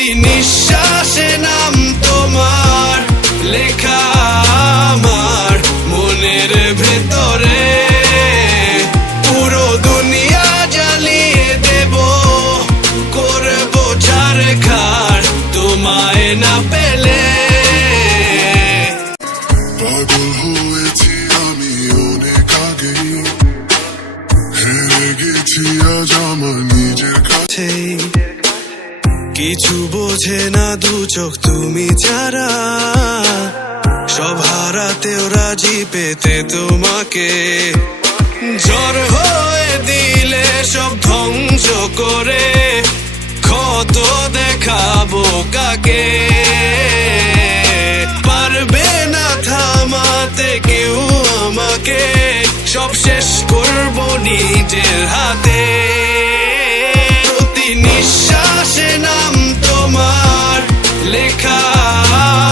প্রতি নিঃশ্বাসে নাম তোমার লেখা আমার মনের ভেতরে। পুরো দুনিয়া জ্বালিয়ে দেব, করবো ছারখার তোমায় না পেলে। পাগল হয়েছি আমি অনেক আগে, হেরে গেছি আজ আমার নিজের কাছে। কিছু বোঝে না দু চোখ তুমি ছাড়া, সব হারাতেও রাজি পেতে তোমাকে। ঝড় হয়ে দিলে সব ধ্বংস করে, ক্ষত দেখাবো কাকে। পারবে না থামাতে কেউ আমাকে, সব শেষ করবো নিজের হাতে। প্রতি নিঃশ্বাসে নাম তোমার লেখা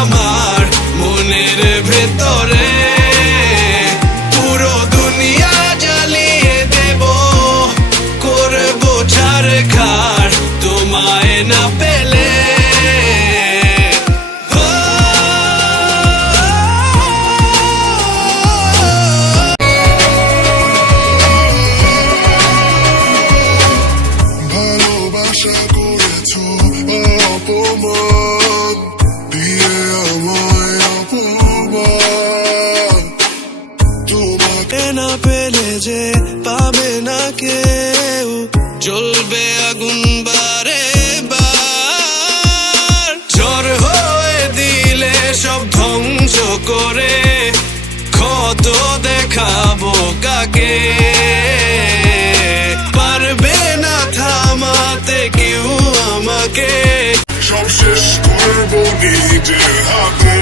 আমার মনের ভেতরে। পুরো দুনিয়া জ্বালিয়ে দেব, করবো ছারখার তোমায় না পেলে। ভালোবাসা করেছো অপমান, দিয়ে আমায় অপমান। তোমাকে না পেলে যে পাবে না কেউ, জ্বলবে আগুন বারে বার। ঝড় হয়ে দিলে সব ধ্বংস করে, ক্ষত দেখাবো কাকে। পারবে না থামাতে কেউ আমাকে, সব শেষ করবো নিজের হাতে।